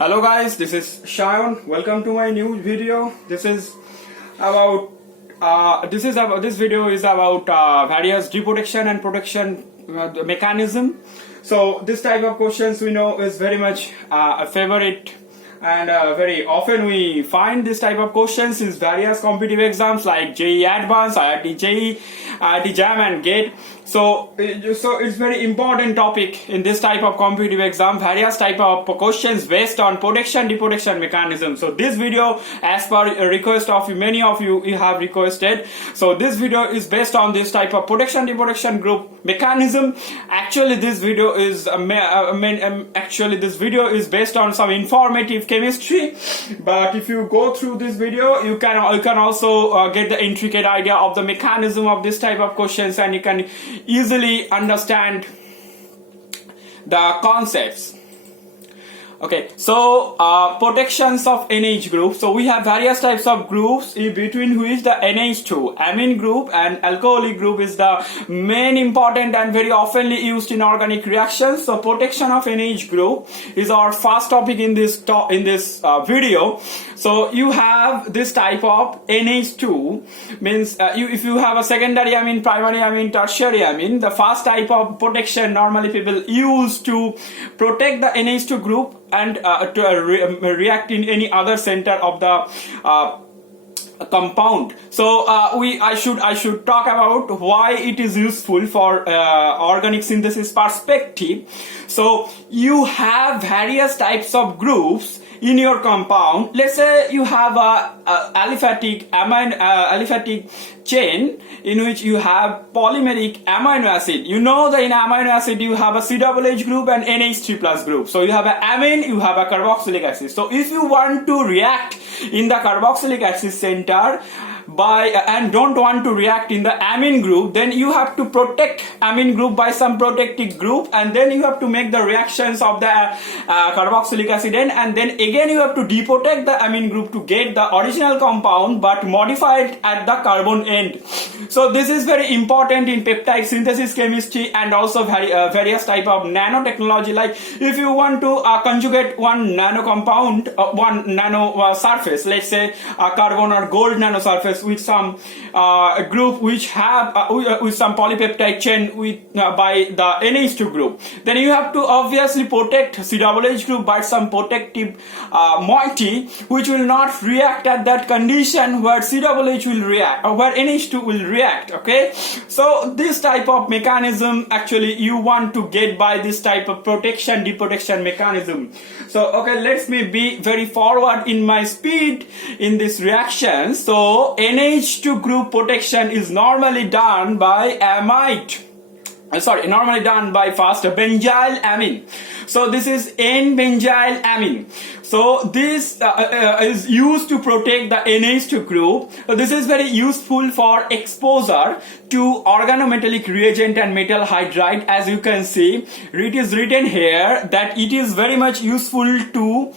Hello guys, this is Shayon. Welcome to my new video. This video is about various deprotection and protection mechanism. So this type of questions we know is very much a favorite, and very often we find this type of questions in various competitive exams like JEE Advanced, IIT JEE, IIT Jam and Gate. So it's very important topic in this type of competitive exam, various type of questions based on protection, deprotection mechanism. So this video, as per request of many of you have requested, so this video is based on this type of protection, deprotection group mechanism. Actually this video is this video is based on some informative chemistry, but if you go through this video you can also get the intricate idea of the mechanism of this type of questions, and you can easily understand the concepts. Okay, so protections of NH group. So we have various types of groups, in between which the NH2 amine group and alcoholic group is the main important and very oftenly used in organic reactions. So protection of NH group is our first topic in this video. So you have this type of NH2, means if you have a secondary amine, primary amine, tertiary amine, the first type of protection normally people use to protect the NH2 group and to react in any other center of the compound. So I should talk about why it is useful for organic synthesis perspective. So you have various types of groups in your compound. Let's say you have a aliphatic chain in which you have polymeric amino acid. You know that in amino acid you have a COOH group and NH3 plus group. So you have an amine, you have a carboxylic acid. So if you want to react in the carboxylic acid center and don't want to react in the amine group, then you have to protect amine group by some protective group, and then you have to make the reactions of the carboxylic acid end, and then again you have to deprotect the amine group to get the original compound but modify it at the carbon end. So this is very important in peptide synthesis chemistry and also various type of nanotechnology. Like if you want to conjugate one nano compound, one nano surface, let's say a carbon or gold nano surface with some group which have with some polypeptide chain with by the NH2 group, then you have to obviously protect COOH group by some protective moiety which will not react at that condition where COOH will react or where NH2 will react. Okay, so this type of mechanism actually you want to get by this type of protection deprotection mechanism. So okay, let me be very forward in my speed in this reaction. So NH2 group protection is normally done by normally done by first benzyl amine. So this is N-benzyl amine. So this is used to protect the NH2 group. So this is very useful for exposure to organometallic reagent and metal hydride. As you can see, it is written here that it is very much useful to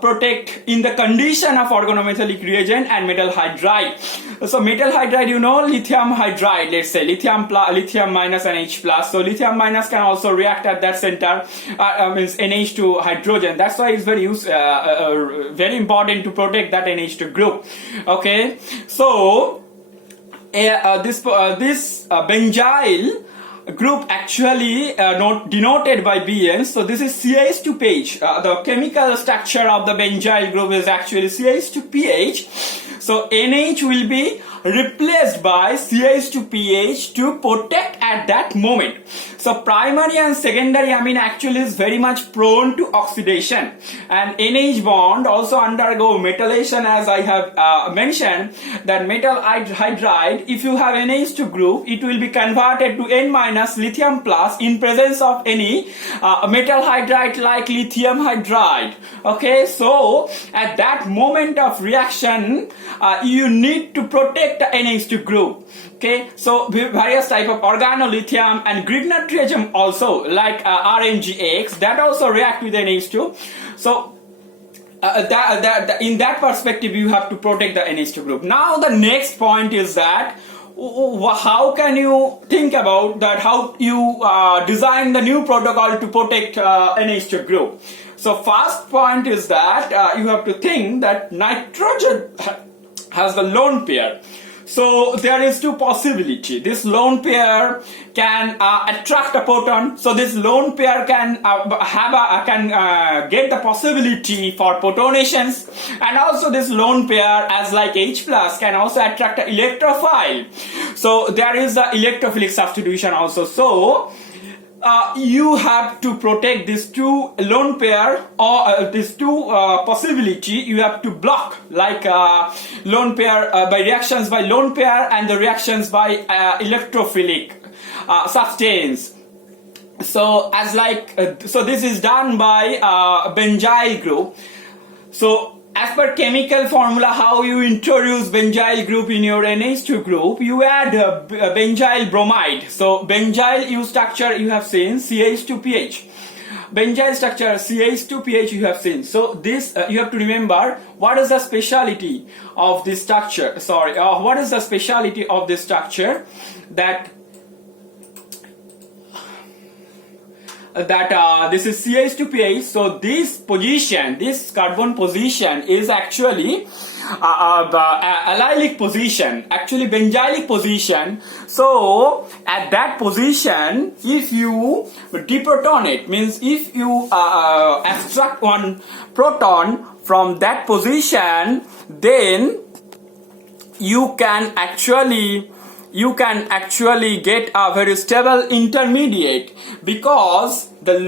protect in the condition of organometallic reagent and metal hydride. So metal hydride, you know, lithium hydride, let's say lithium minus and H plus. So lithium minus can also react at that center, means NH2 hydrogen. That's why it's very very important to protect that NH2 group. Okay, so this benzyl group actually denoted by BN. So this is CH2PH. The chemical structure of the benzyl group is actually CH2PH. So NH will be replaced by CH2PH to protect at that moment. So primary and secondary amine actually is very much prone to oxidation, and NH bond also undergo metallation, as I have mentioned that metal hydride, if you have NH2 group, it will be converted to N minus lithium plus in presence of any metal hydride like lithium hydride. Okay, so at that moment of reaction you need to protect the NH2 group. Okay, so various type of organolithium and Grignard tritium also, like RMGX, that also react with NH2. So in that perspective you have to protect the NH2 group. Now the next point is that how can you think about that, how you design the new protocol to protect NH2 group. So first point is that you have to think that nitrogen has the lone pair. So there is two possibility. This lone pair can attract a proton. So this lone pair can get the possibility for protonations, and also this lone pair, as like H plus, can also attract an electrophile. So there is the electrophilic substitution also. So you have to protect these two lone pair, or these two possibility. You have to block like lone pair by reactions by lone pair and the reactions by electrophilic substance. So as like so this is done by benzyl group. So as per chemical formula, how you introduce benzyl group in your NH2 group, you add benzyl bromide. So benzyl you structure you have seen CH2PH. Benzyl structure CH2PH you have seen. So this you have to remember what is the speciality of this structure. What is the speciality of this structure? That this is CH2PH. So this position, this carbon position is actually the allylic position, actually benzylic position. So at that position, if you deprotonate, means if you extract one proton from that position, then you can actually get a very stable intermediate, because the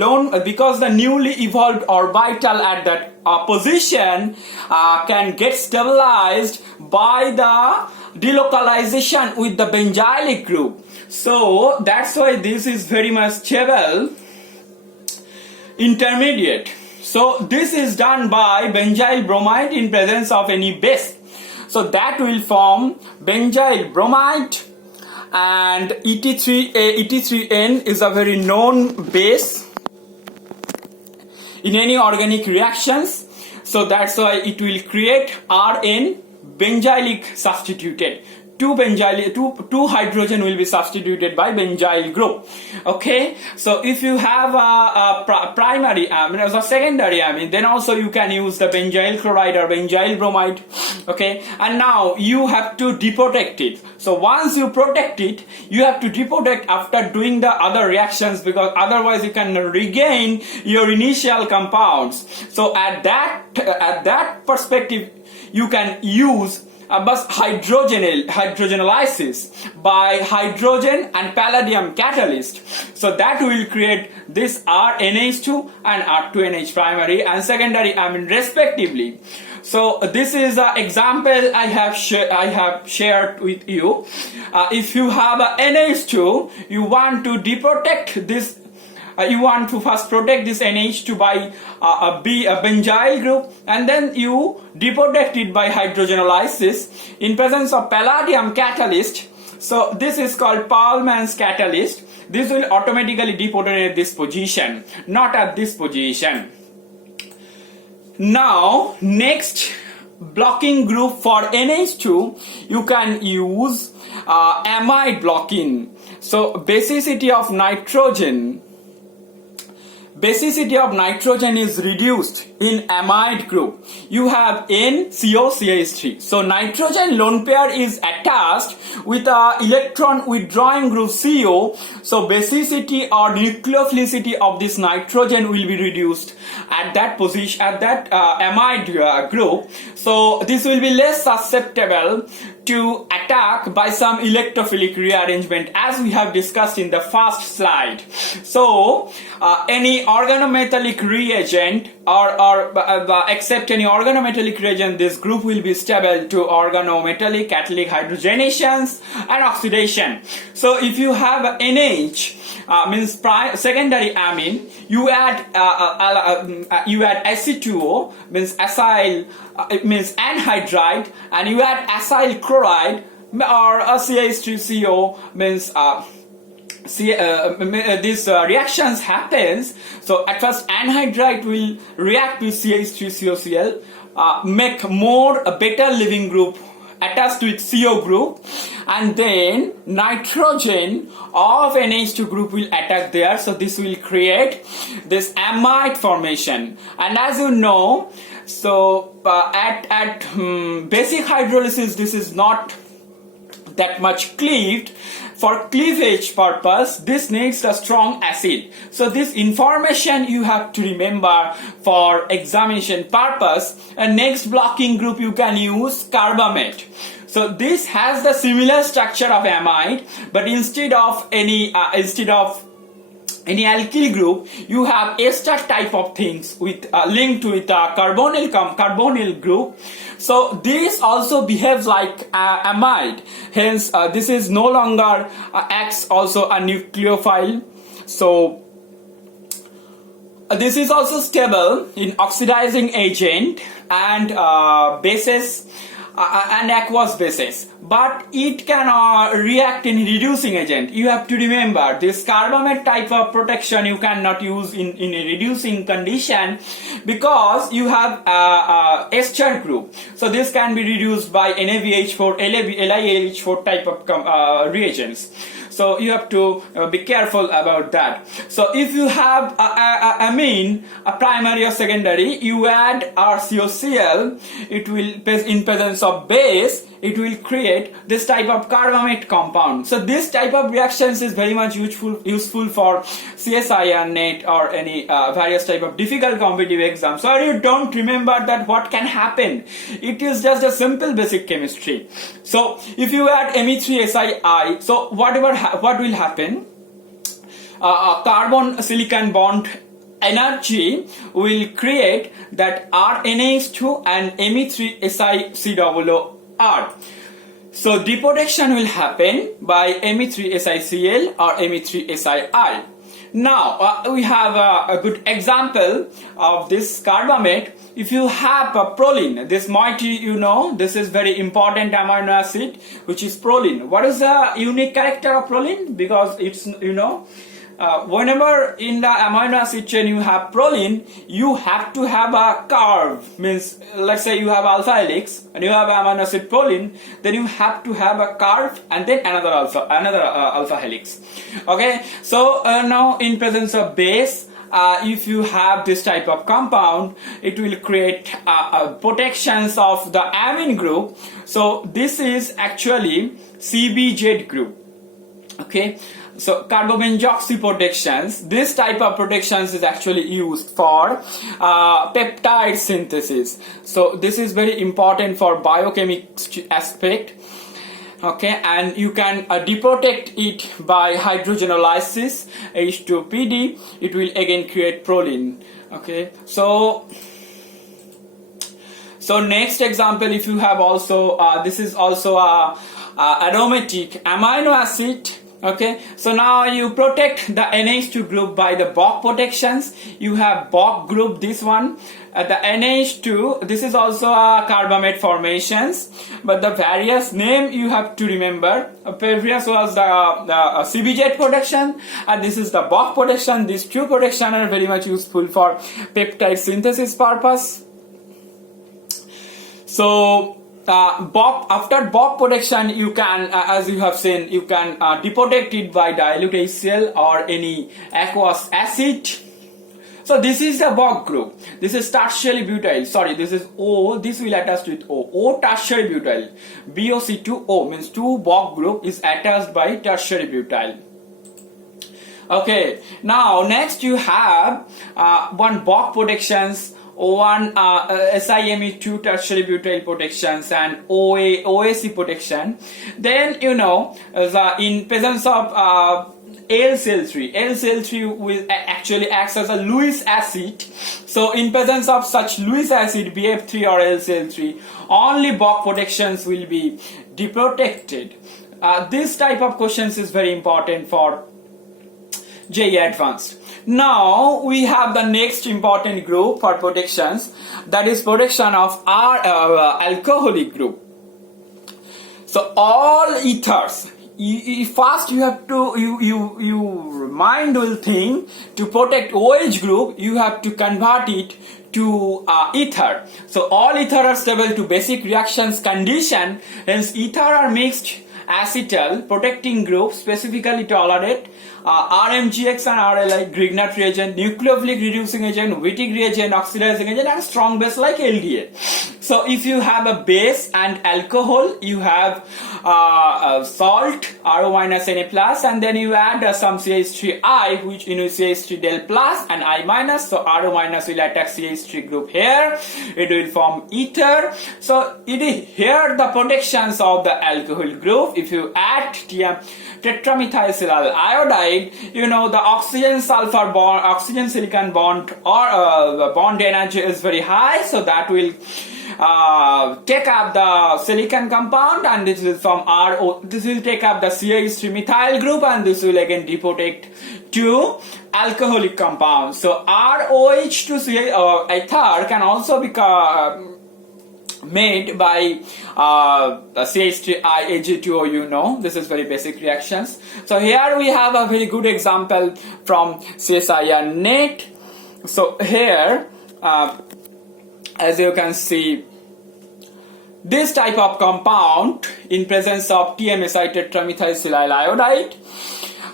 newly evolved orbital at that position can get stabilized by the delocalization with the benzylic group. So that's why this is very much stable intermediate. So this is done by benzyl bromide in presence of any base. So that will form benzyl bromide. And ET3N is a very known base in any organic reactions. So that's why it will create Rn benzylic substituted. Two hydrogen will be substituted by benzyl group. Okay, so if you have a primary amine as a secondary amine, then also you can use the benzyl chloride or benzyl bromide. Okay, and now you have to deprotect it. So once you protect it, you have to deprotect after doing the other reactions, because otherwise you can regain your initial compounds. So at that perspective, you can use bus hydrogenolysis by hydrogen and palladium catalyst. So that will create this RNH2 and R2NH primary and secondary amine respectively. So this is an example I have shared with you. If you have a NH2, you want to deprotect this. You want to first protect this NH2 by a benzyl group, and then you deprotect it by hydrogenolysis in presence of palladium catalyst. So this is called Paulman's catalyst. This will automatically deprotonate this position, not at this position. Now next blocking group for NH2, you can use amide blocking. So basicity of nitrogen is reduced in amide group. You have NCOCH3. So nitrogen lone pair is attached with a electron withdrawing group CO. So basicity or nucleophilicity of this nitrogen will be reduced at that position, at that amide group. So this will be less susceptible to attack by some electrophilic rearrangement, as we have discussed in the first slide. So any organometallic reagent or except any organometallic reagent, this group will be stable to organometallic catalytic hydrogenations and oxidation. So if you have NH means secondary amine, you add Ac2O means acyl, it means anhydride, and you add acyl chloride or CH3CO means these reactions happens. So at first anhydride will react with CH3COCl, make a better living group attached with CO group, and then nitrogen of NH2 group will attack there. So this will create this amide formation. And as you know, so at basic hydrolysis, this is not that much cleaved. For cleavage purpose, this needs a strong acid. So this information you have to remember for examination purpose. And next blocking group you can use carbamate. So this has the similar structure of amide, but instead of any alkyl group, you have ester type of things with linked with a carbonyl group. So this also behaves like amide. Hence, this is no longer acts also a nucleophile. So this is also stable in oxidizing agent and bases. And aqueous bases, but it can react in reducing agent. You have to remember this carbamate type of protection you cannot use in a reducing condition because you have ester group. So this can be reduced by NaBH4, LiAH4 type of reagents. So you have to be careful about that. So if you have amine, a primary or secondary, you add RCOCl, it will, in presence of base, it will create this type of carbamate compound. So this type of reactions is very much useful for CSIRNet or any various type of difficult competitive exam. So you don't remember that what can happen. It is just a simple basic chemistry. So if you add Me3SiI, so what will happen? A carbon silicon bond energy will create that RNH2 and Me3SiCOOR. So deprotection will happen by Me3SiCl or Me3SiI. Now we have a good example of this carbamate. If you have a proline, this moiety, you know, this is very important amino acid, which is proline. What is the unique character of proline? Because it's, you know, whenever in the amino acid chain you have proline, you have to have a curve. Means, let's say you have alpha helix and you have amino acid proline, then you have to have a curve and then another alpha helix. Okay, so now in presence of base, if you have this type of compound, it will create protections of the amine group. So this is actually CBZ group. Okay, so carbobenzoxy protections. This type of protections is actually used for peptide synthesis. So this is very important for biochemistry aspect. Okay, and you can deprotect it by hydrogenolysis, H2PD. It will again create proline. Okay, so next example, if you have also this is also a aromatic amino acid. Okay, so now you protect the NH2 group by the Bock protections. You have Bock group, this one. The NH2, this is also a carbamate formations, but the various name you have to remember. Previous was the CBZ protection, and this is the Bock protection. These two protection are very much useful for peptide synthesis purpose. So after Bock protection, you can, as you have seen, you can deprotect it by dilute Acyl or any aqueous acid. So this is the Bock group. This is tertiary butyl. Sorry, this is O. This will attach with O. O tertiary butyl. BOC2O means 2 Bock group is attached by tertiary butyl. Okay. Now next you have one Bock protections, one SiMe2 tertiary butyl protections, and OAC protection. Then you know in presence of L-cell3 will actually acts as a Lewis acid. So in presence of such Lewis acid, BF3 or L-cell3, only Bock protections will be deprotected. This type of questions is very important for JEE Advanced. Now we have the next important group for protections, that is protection of our alcoholic group. So all ethers, first you have to you mind will think to protect OH group you have to convert it to ether. So all ether are stable to basic reactions condition, hence ether are mixed acetal protecting group specifically tolerate RMGX and RLI, Grignard reagent, nucleophilic reducing agent, Wittig reagent, oxidizing agent, and strong base like LDA. So if you have a base and alcohol, you have salt, RO minus Na plus, and then you add some CH3I, which CH3 del plus and I minus. So RO minus will attack CH3 group here. It will form ether. So it is here the protections of the alcohol group. If you add tetramethylsilyl iodide, the oxygen sulfur bond, oxygen silicon bond or bond energy is very high, so that will take up the silicon compound, and this will form RO. This will take up the CH3 methyl group, and this will again deprotect to alcoholic compounds. So ROH to ether can also be made by CH3I Ag2O, this is very basic reactions. So here we have a very good example from CSIRNET. So here as you can see, this type of compound in presence of TMSI tetramethylsilyl iodide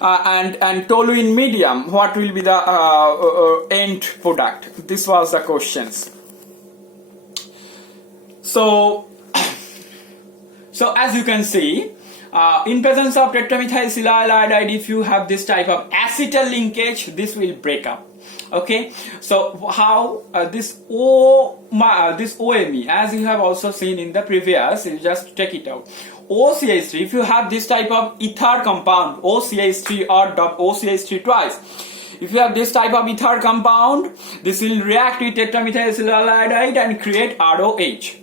and toluene medium, what will be the end product? This was the questions. So as you can see, in presence of tetramethylsilyl iodide, if you have this type of acetal linkage, this will break up. Okay, so how this OMe, as you have also seen in the previous, you just take it out. OCH3, if you have this type of ether compound, OCH3 or OCH3 twice, if you have this type of ether compound, this will react with tetramethylsilyl iodide and create ROH.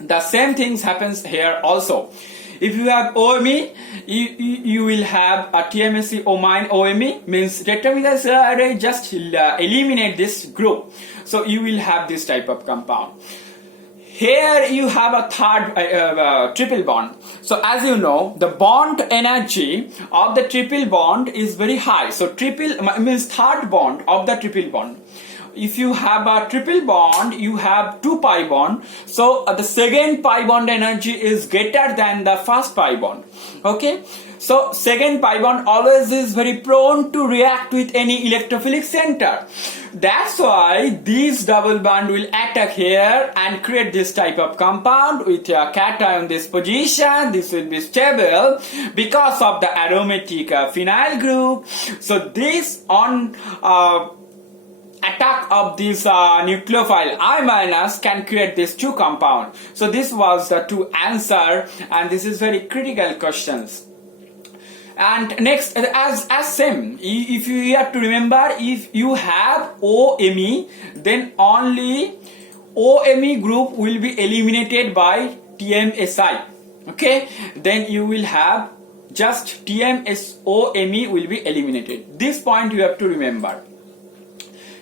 The same things happens here also. If you have OMe, you will have a TMSC O- OMe, means tetramethylsilyl iodide just eliminate this group. So you will have this type of compound. Here you have a third triple bond. So as you know, the bond energy of the triple bond is very high. So triple means third bond of the triple bond. If you have a triple bond, you have 2 pi bond. So the second pi bond energy is greater than the first pi bond. Okay. So second pi bond always is very prone to react with any electrophilic center. That's why this double bond will attack here and create this type of compound with a cation this position. This will be stable because of the aromatic phenyl group. So this on attack of this nucleophile I- can create these 2 compound. So this was the 2 answer, and this is very critical questions. And next, as same, if you have to remember, if you have OMe, then only OMe group will be eliminated by TMSI. Okay, then you will have just TMSOMe will be eliminated. This point you have to remember.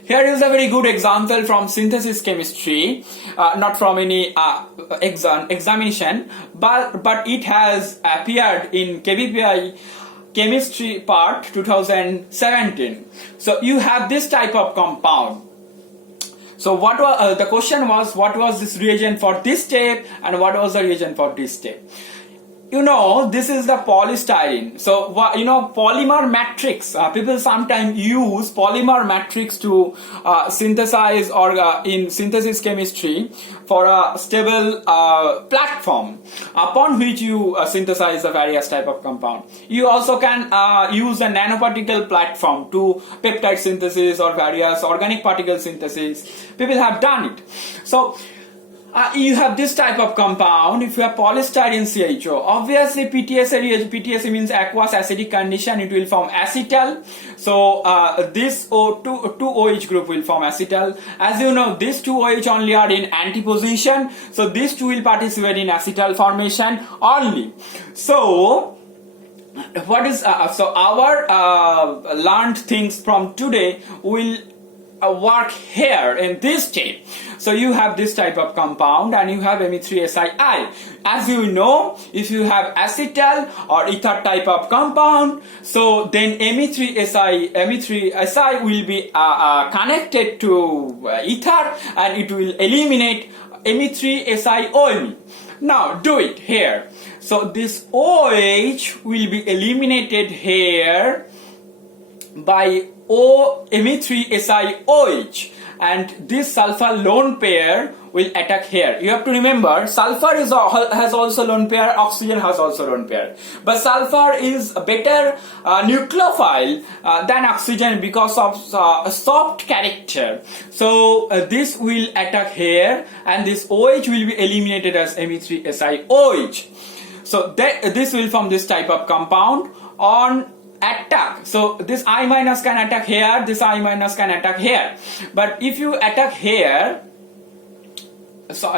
Here is a very good example from synthesis chemistry, not from any examination, but it has appeared in KBPI chemistry part 2017. So you have this type of compound. So what was the question was, what was this reagent for this step and what was the reagent for this step? This is the polystyrene. So, polymer matrix. People sometimes use polymer matrix to synthesize or in synthesis chemistry for a stable platform upon which you synthesize the various type of compound. You also can use a nanoparticle platform to peptide synthesis or various organic particle synthesis. People have done it. So, you have this type of compound. If you have polystyrene CHO, obviously PTSA means aqueous acidic condition, it will form acetal. So this two OH group will form acetal. As you know, these 2 OH only are in antiposition, so these 2 will participate in acetal formation only. So what is so our learned things from today will work here in this step. So you have this type of compound and you have Me3SiI. As you know, if you have acetal or ether type of compound, so then Me3Si will be connected to ether and it will eliminate Me3SiOMe. Now do it here. So this OH will be eliminated here by Me3SiOH, and this sulfur lone pair will attack here. You have to remember, sulfur has also lone pair, oxygen has also lone pair, but sulfur is a better nucleophile than oxygen because of soft character. So this will attack here, and this OH will be eliminated as Me3SiOH. So this will form this type of compound on attack. So this I minus can attack here, this I minus can attack here. But if you attack here, so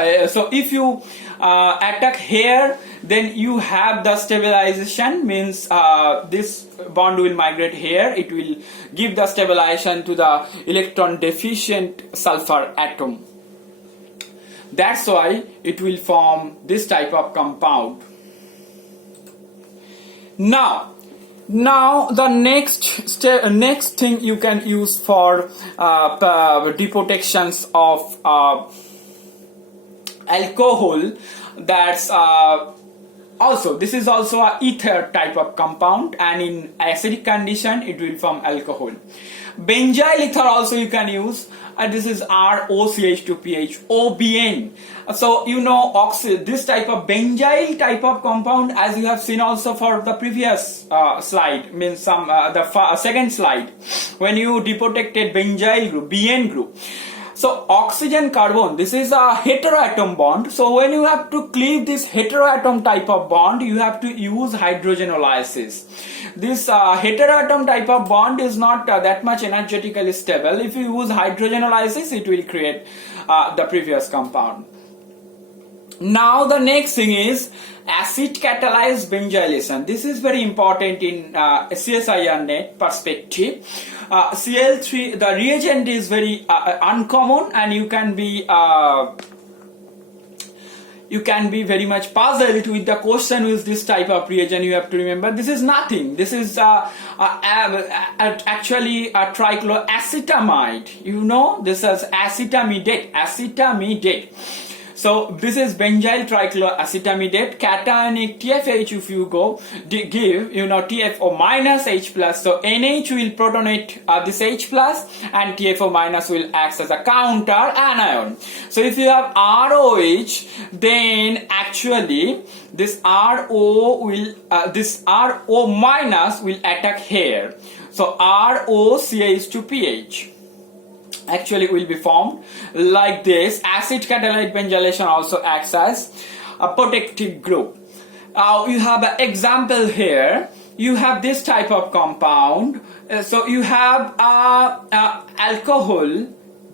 if you attack here, then you have the stabilization, means this bond will migrate here. It will give the stabilization to the electron deficient sulfur atom. That's why it will form this type of compound. Now the next thing you can use for deprotections of alcohol, that's also, this is also a ether type of compound, and in acidic condition it will form alcohol. Benzyl ether also you can use, and this is ROCH2PH OBN. So you know this type of benzyl type of compound, as you have seen also for the previous slide, means the second slide, when you deprotected benzyl group, BN group. So oxygen carbon, this is a heteroatom bond. So when you have to cleave this heteroatom type of bond, you have to use hydrogenolysis. This heteroatom type of bond is not that much energetically stable. If you use hydrogenolysis, it will create the previous compound. Now the next thing is acid-catalyzed benzylation. This is very important in CSIRNet perspective. Cl3, the reagent is very uncommon, and you can be very much puzzled with the question with this type of reagent. You have to remember, this is nothing. This is actually a trichloroacetamide. You know, this is acetamidate. So this is benzyl trichloroacetamidate, cationic TFH. If you give, TFO minus H plus, so NH will protonate this H plus, and TFO minus will act as a counter anion. So if you have ROH, then actually this RO minus will attack here. So ROCH2PH actually will be formed like this. Acid-catalyzed benzylation also acts as a protective group. You have an example here. You have this type of compound. So you have alcohol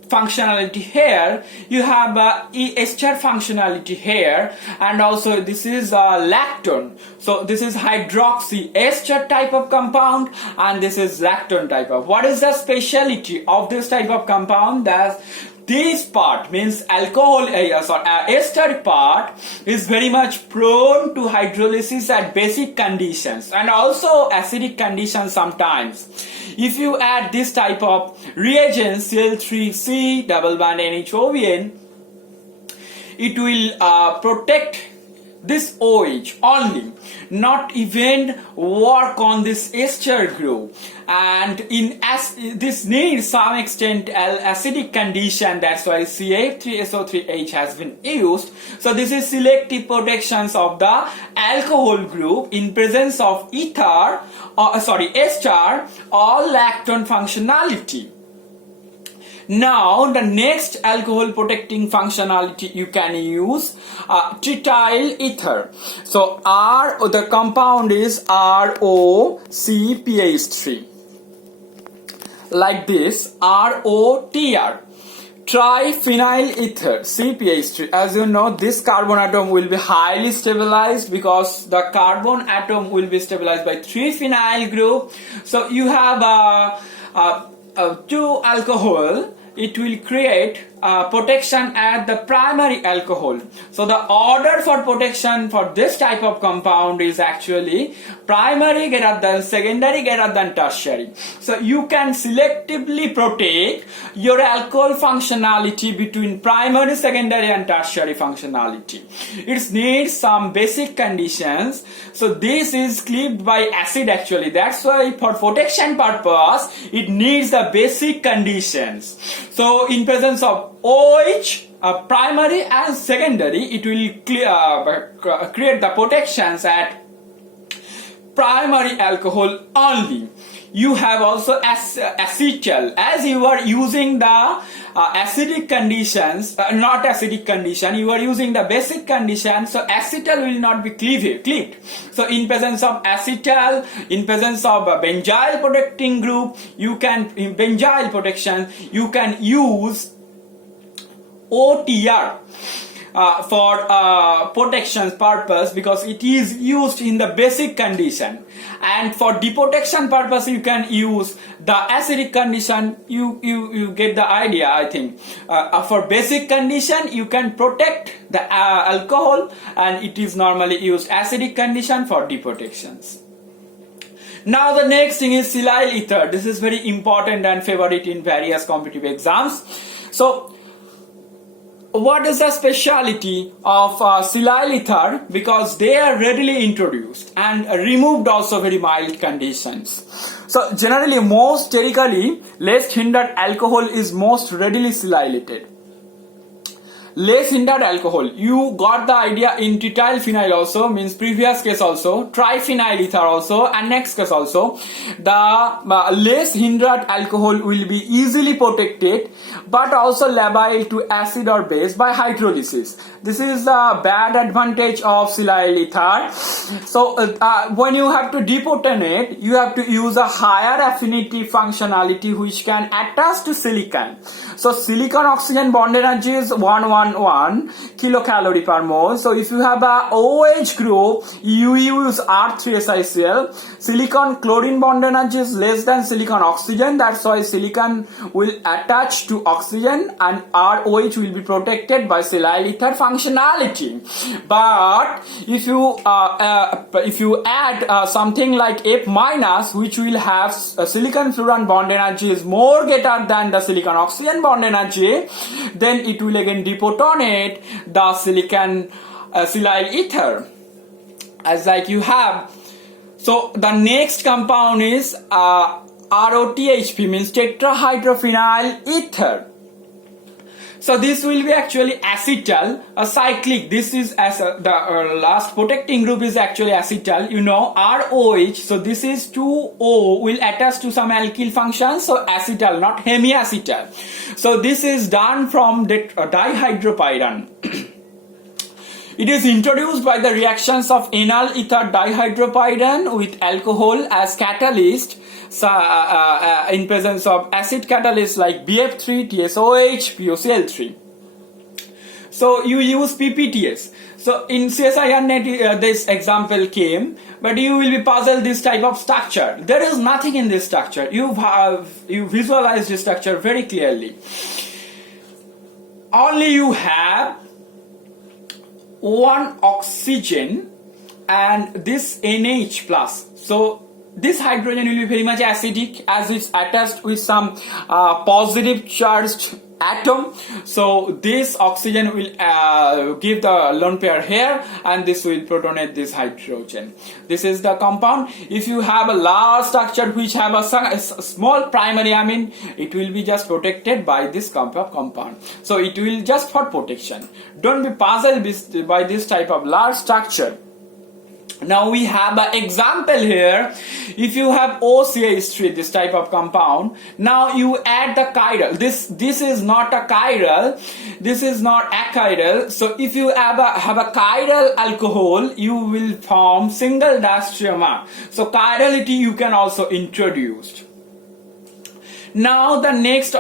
functionality here, you have ester functionality here, and also this is lactone. So this is hydroxy ester type of compound, and this is lactone type of. What is the speciality of this type of compound? That this part, means alcohol ester part, is very much prone to hydrolysis at basic conditions and also acidic conditions sometimes. If you add this type of reagent, Cl3C double bond NHOBN, it will protect this OH only, not even work on this ester group, and this needs some extent acidic condition. That's why CH3SO3H has been used. So this is selective protections of the alcohol group in presence of ester or lactone functionality. Now the next alcohol protecting functionality you can use trityl ether. So the compound is ROCPH3, like this, ROTR, triphenyl ether, CPH3. As you know, this carbon atom will be highly stabilized because the carbon atom will be stabilized by 3-phenyl group. So you have 2 alcohol it will create protection at the primary alcohol. So the order for protection for this type of compound is actually primary greater than secondary greater than tertiary. So you can selectively protect your alcohol functionality between primary, secondary and tertiary functionality. It needs some basic conditions. So this is cleaved by acid actually. That's why for protection purpose it needs the basic conditions. So in presence of OH, primary and secondary, it will create the protections at primary alcohol only. You have also acetyl, as you are using the acidic conditions, not acidic condition, you are using the basic condition, so acetyl will not be cleaved. So in presence of acetyl, in presence of a benzyl protecting group, you can, in benzyl protection, you can use OTR for protection purpose, because it is used in the basic condition, and for deprotection purpose you can use the acidic condition. You get the idea, I think. For basic condition you can protect the alcohol, and it is normally used acidic condition for deprotections. Now the next thing is silyl ether. This is very important and favorite in various competitive exams. So what is the speciality of silyl ether? Because they are readily introduced and removed also very mild conditions. So generally, most sterically less hindered alcohol is most readily silylated. Less hindered alcohol, you got the idea in trityl phenyl also, means previous case also, triphenyl ether also, and next case also. The less hindered alcohol will be easily protected, but also labile to acid or base by hydrolysis. This is the bad advantage of silyl ether. So when you have to deprotonate, you have to use a higher affinity functionality which can attach to silicon. So silicon oxygen bond energy is 111 kilocalorie per mole. So if you have a OH group, you use R3SiCl. Silicon chlorine bond energy is less than silicon oxygen. That's why silicon will attach to oxygen and ROH will be protected by silyl ether functionality. But if you add something like F minus, which will have silicon fluorine bond energy is more greater than the silicon oxygen bond energy, then it will again deprotonate the silicon silyl ether, as like you have. So the next compound is ROTHP, means tetrahydrophenyl ether. So this will be actually acetyl, a cyclic. This is as the last protecting group is actually acetyl. You know, ROH. So this is 2O will attach to some alkyl function. So acetyl, not hemiacetyl. So this is done from the dihydropyran. It is introduced by the reactions of enol ether dihydropyran with alcohol as catalyst. So, in presence of acid catalyst like BF3, TSOH, POCl3. So you use PPTS. So in CSIRNet this example came, but you will be puzzled this type of structure. There is nothing in this structure. You visualize this structure very clearly. Only you have one oxygen and this NH plus. So this hydrogen will be very much acidic as it's attached with some positive charged atom. So this oxygen will give the lone pair here, and this will protonate this hydrogen. This is the compound. If you have a large structure which have a small primary amine, it will be just protected by this compound. So it will just for protection. Don't be puzzled by this type of large structure. Now we have an example here. If you have OCH3, this type of compound, now you add the chiral. This is not a chiral. This is not achiral. So if you have a chiral alcohol, you will form single diastereomer. So chirality you can also introduce. Now the next,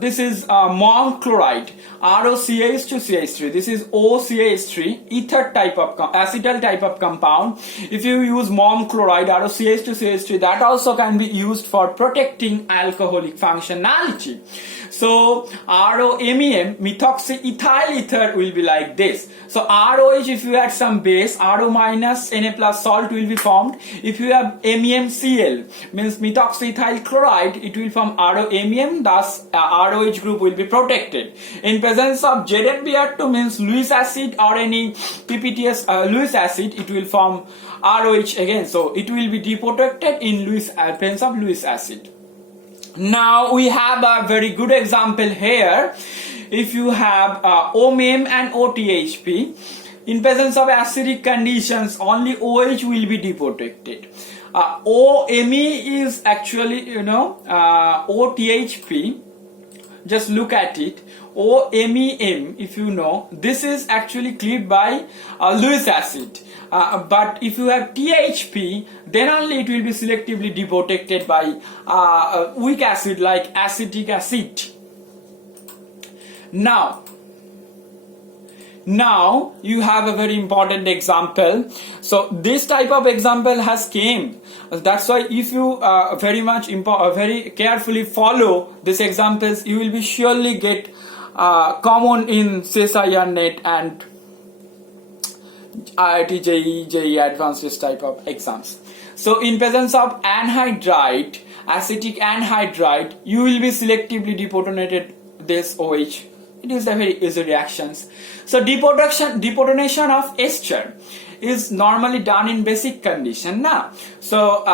this is mong chloride, ROCH to CH3. This is OCH3, ether type of acetal type of compound. If you use mong chloride, ROCH to CH3, that also can be used for protecting alcoholic functionality. So ROMEM, methoxyethyl ether, will be like this. So ROH, if you add some base, RO minus Na plus salt will be formed. If you have MEmCl, means methoxyethyl chloride, it will form ROMEM, thus ROH group will be protected. In presence of ZnBr2, means Lewis acid or any PPTS Lewis acid, it will form ROH again. So it will be deprotected in presence of Lewis acid. Now we have a very good example here. If you have OMEM and OTHP, in presence of acidic conditions, only OH will be deprotected. OME is actually, OTHP. Just look at it. OMEM, if you know, this is actually cleaved by Lewis acid. But if you have THP, then only it will be selectively deprotected by weak acid like acetic acid. Now you have a very important example. So this type of example has came. That's why if you very carefully follow these examples, you will be surely get common in CSIRNET and IIT JEE advanced, this type of exams. So in presence of anhydride, acetic anhydride, you will be selectively deprotonated this OH. It is a very easy reactions. So deprotonation of ester is normally done in basic condition now. So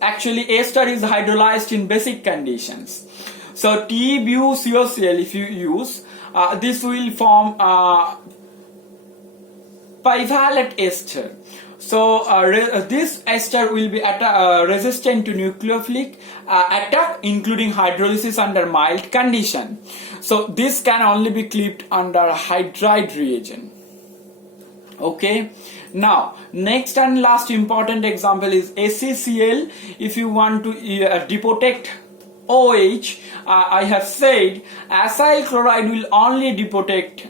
actually ester is hydrolyzed in basic conditions. So TBuCOCl, if you use, this will form bivalent ester. So this ester will be resistant to nucleophilic attack, including hydrolysis under mild condition. So this can only be cleaved under hydride reagent. Okay. Now next and last important example is ACCl. If you want to deprotect OH, I have said acyl chloride will only protect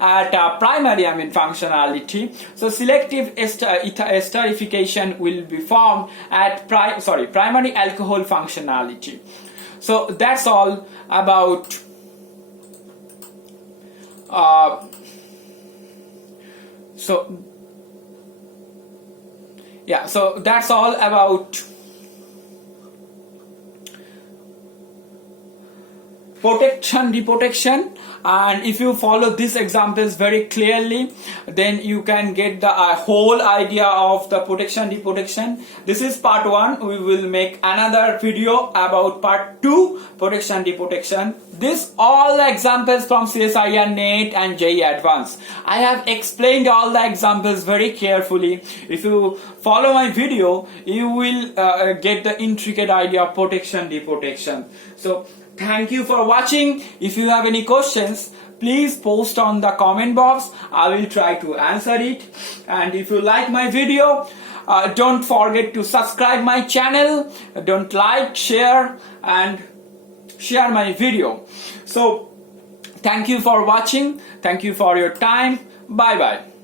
at primary amine functionality. So selective esterification will be formed at primary alcohol functionality. So that's all about so that's all about protection, deprotection. And if you follow these examples very clearly, then you can get the whole idea of the protection, deprotection. This is part 1. We will make another video about part 2, protection, deprotection. This all the examples from CSIRNET and JEE Advanced. I have explained all the examples very carefully. If you follow my video, you will get the intricate idea of protection, deprotection. So thank you for watching. If you have any questions, please post on the comment box. I will try to answer it. And if you like my video, don't forget to subscribe my channel. Don't like, share and share my video. So thank you for watching. Thank you for your time. Bye bye.